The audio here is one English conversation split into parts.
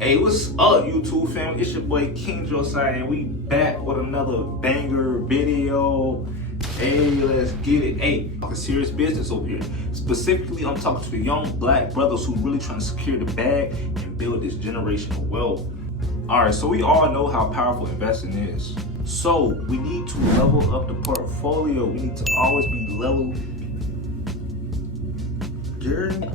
Hey, what's up, YouTube family? It's your boy King Josiah, and we back with another banger video. Hey, let's get it. Hey, talking serious business over here. Specifically, I'm talking to the young black brothers who really trying to secure the bag and build this generational wealth. All right, so we all know how powerful investing is. So we need to level up the portfolio. We need to always be level.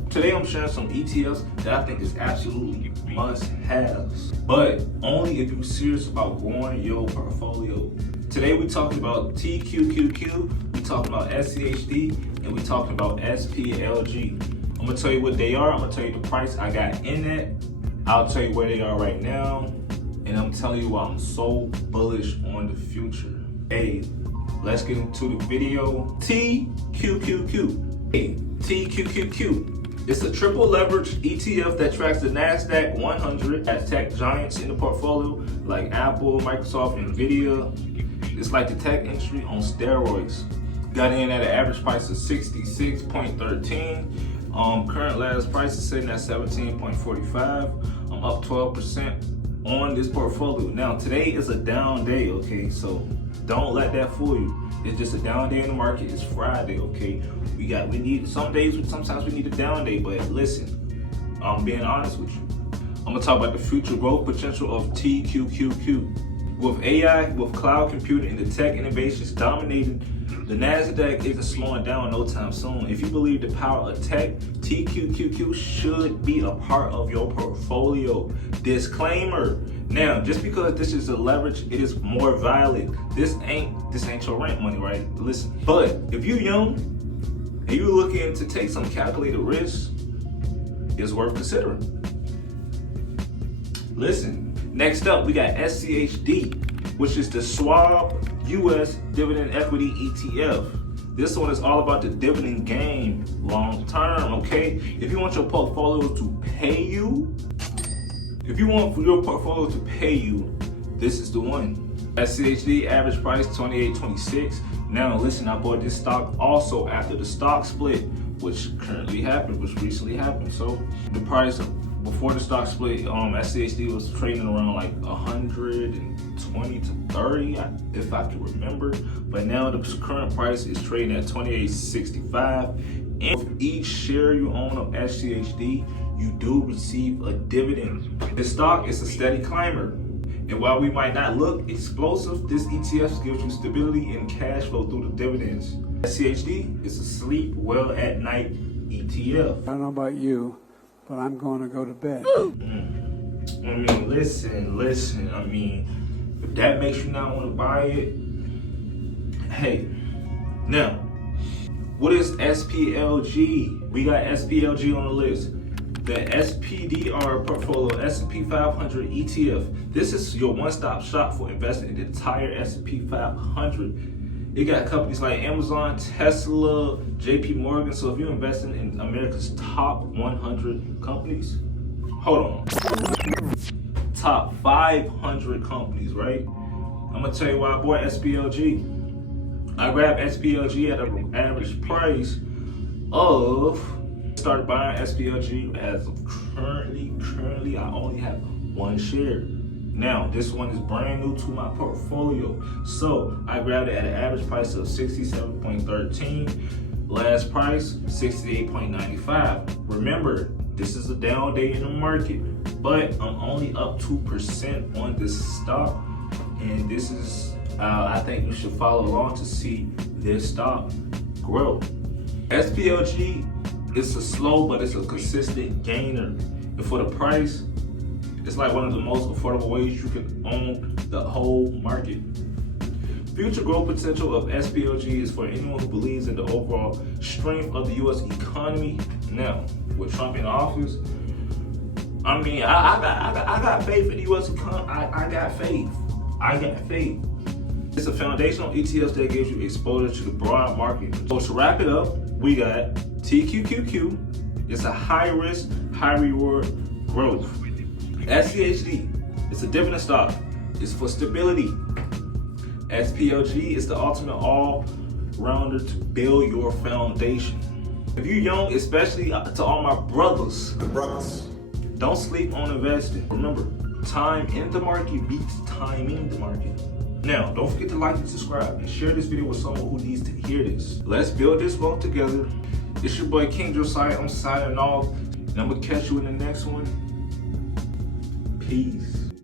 Today I'm sharing some ETFs that I think is absolutely must-haves, but only if you're serious about growing your portfolio. Today we're talking about TQQQ, we're talking about SCHD, and we're talking about SPLG. I'm gonna tell you what they are, I'm gonna tell you the price I got in it, I'll tell you where they are right now, and I'm telling you why I'm so bullish on the future. Hey, let's get into the video. TQQQ. Hey, TQQQ. It's a triple leverage ETF that tracks the NASDAQ 100 as tech giants in the portfolio like Apple, Microsoft, Nvidia. It's like the tech industry on steroids. Got in at an average price of 66.13. Current last price is sitting at 17.45. I'm up 12% on this portfolio. Now today is a down day, okay? So don't let that fool you. It's just a down day in the market. It's Friday, okay? We need some days. Sometimes we need a down day, but listen, I'm being honest with you. I'm gonna talk about the future growth potential of TQQQ. With AI, with cloud computing, and the tech innovations dominating, the NASDAQ isn't slowing down no time soon. If you believe the power of tech, TQQQ should be a part of your portfolio. Disclaimer. Now, just because this is a leverage, it is more valid. This ain't your rent money, right? Listen, but if you're young and you're looking to take some calculated risks, it's worth considering. Listen, next up we got SCHD, which is the Schwab US Dividend Equity ETF. This one is all about the dividend game long term, okay? If you want your portfolio to pay you, this is the one. SCHD average price $28.26. Now listen, I bought this stock also after the stock split, which recently happened. So the price before the stock split, SCHD was trading around like 120 to 30, if I can remember. But now the current price is trading at $28.65. And with each share you own of SCHD, you do receive a dividend. This stock is a steady climber. And while we might not look explosive, this ETF gives you stability and cash flow through the dividends. SCHD is a sleep well at night ETF. I don't know about you, but I'm going to go to bed. I mean, listen. I mean, if that makes you not want to buy it, hey. Now, what is SPLG? We got SPLG on the list. The SPDR portfolio S&P 500 ETF. This is your one-stop shop for investing in the entire S&P 500. It got companies like Amazon, Tesla, JP Morgan. So if you're investing in America's top 100 companies, hold on, top 500 companies, right? I'm gonna tell you why I bought SPLG. I grabbed SPLG at an average price of, started buying SPLG as of currently I only have one share. Now, this one is brand new to my portfolio. So I grabbed it at an average price of 67.13. Last price, 68.95. Remember, this is a down day in the market, but I'm only up 2% on this stock. And this is, I think you should follow along to see this stock grow. SPLG, it's a slow, but it's a consistent gainer. And for the price, it's like one of the most affordable ways you can own the whole market. Future growth potential of SPLG is for anyone who believes in the overall strength of the U.S. economy. Now, with Trump in office, I mean, I got faith in the U.S. economy. I got faith. It's a foundational ETF that gives you exposure to the broad market. So to wrap it up, we got TQQQ. It's a high risk, high reward growth. SCHD, it's a dividend stock. It's for stability. SPLG is the ultimate all-rounder to build your foundation. If you're young, especially to all my brothers, Don't sleep on investing. Remember, time in the market beats timing the market. Now, don't forget to like and subscribe and share this video with someone who needs to hear this. Let's build this wealth together. It's your boy King Josiah. I'm signing off, and I'm gonna catch you in the next one. Peace.